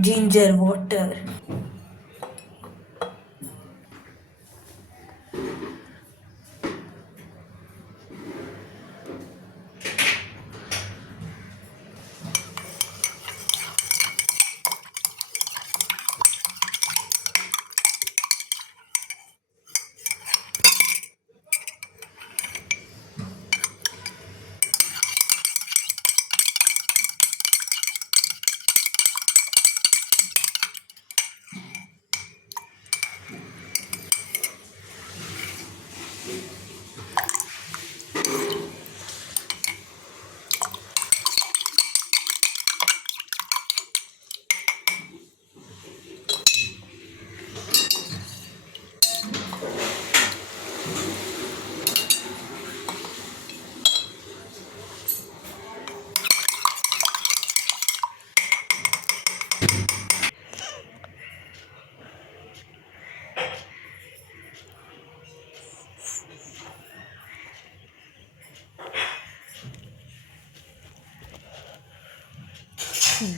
ginger water.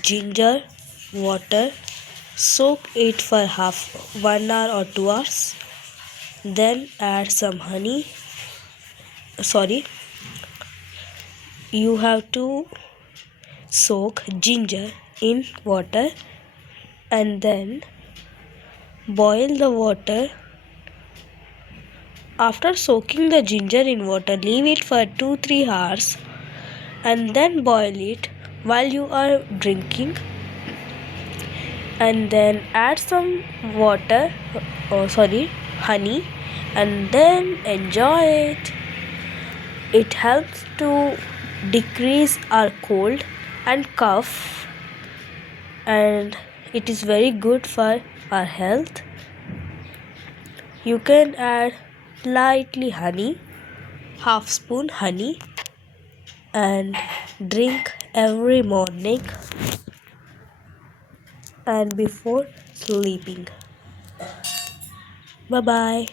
Ginger water, soak it for half 1 hour or 2 hours, then add some honey. Sorry, you have to soak ginger in water and then boil the water. After soaking the ginger in water, leave it for 2-3 hours and then boil it while you are drinking, and then add some water, honey, and then enjoy it. It helps to decrease our cold and cough, and it is very good for our health. You can add lightly honey, half spoon honey, and drink every morning and before sleeping. Bye bye.